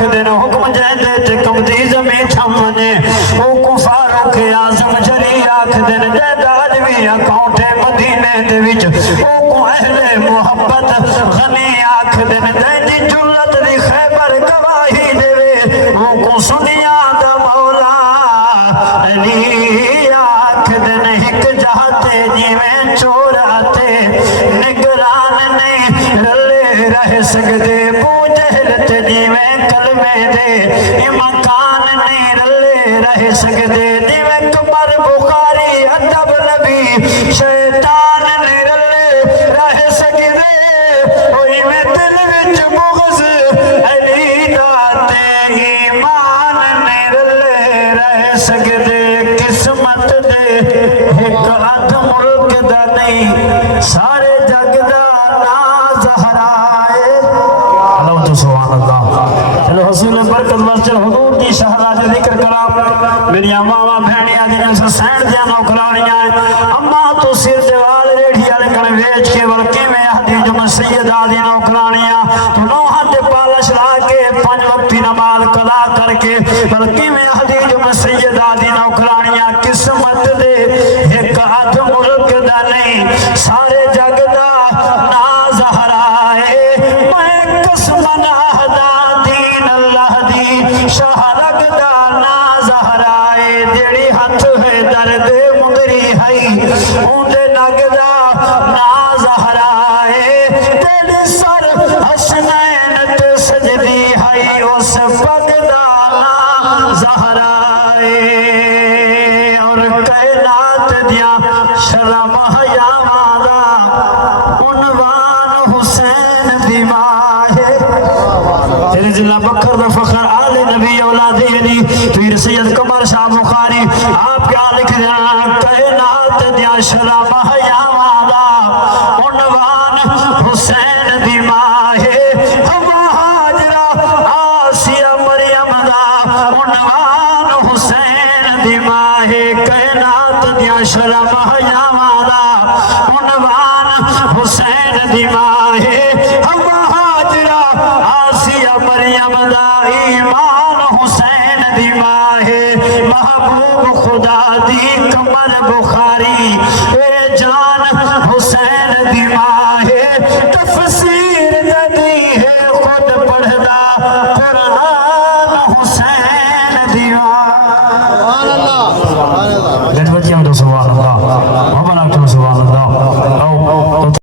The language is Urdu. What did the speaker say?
آکھ دن حکم جہدے تے کمدی زمین تھمنے او کفاروں کے آزم جری آکھ دن جہداد بھی اکاؤنٹے مدینے دے وچ او کو اہل محبت غنی آکھ دن دی جلت دی خیبر گواہی دے وے او کو سنیا دا مولا علی آکھ دن ہک جہتے جیویں چوراتے نگران نہیں رلے رہ سکتے بو جہل تے جیویں کلمے دے یہ مکان نہیں رلے رہ سکتے جیویں کمر بخاری ادب نبی شیطان نہیں رلے رہ سکتے ہوئی میں دل وچ بغض علی داتے ایمان نہیں رلے رہ سکتے قسمت دے ایک ادھ ملک دا نہیں سارے جگ دا ناز ہرائے اللہ تو سبحان اللہ چلو حسین برکت مسجد حضور دی شہزاد ذکر کرام میری اماں بہنیاں جنہاں سے سینڈ دیا نوکرانیاں ہیں اماں تو سر دیوال ریڑھی لکن ویچ کے ولکی میں حدیج مسیدہ دی نوکرانیاں تو نوہاں دے پالش لا کے پنج وقتی نماز قضا کر کے ولکی میں حدیج مسیدہ دی نوکرانیاں قسمت دے ایک ہاتھ ملک دا نہیں سارے جگ دا ناز ہرائے میں قسم نہدا دین اللہ دی شاہ رگ دا ناز ہرائے جیڑی ہاتھ ہے درد مدری ہے اندے نگ دا ناز ہرائے تیرے سر حسنین تے سجدی ہے اس پگ دا ناز ہرائے اور کائنات دیا شرم حیا مادا عنوان حسین دی ماہے تیرے ضلع بکر دا فخر آل نبی اولاد علی پیر سید قمر شاہ بخاری آپ کیا لکھ دیا کائنات دیا شرم حیا مادا عنوان حسین دی ماہے ہوا حاجرہ آسیہ مریم دا عنوان حسین دی ماہے کائنات دیا شرم حیا مادا عنوان حسین دی ماہے ہوا حاجرہ آسیہ مریم دا ایمان حسین دی ماہے محبوب خدا دی قمر بخاری اے جان حسین دی ماہے تفسیر دی ہے خود پڑھدا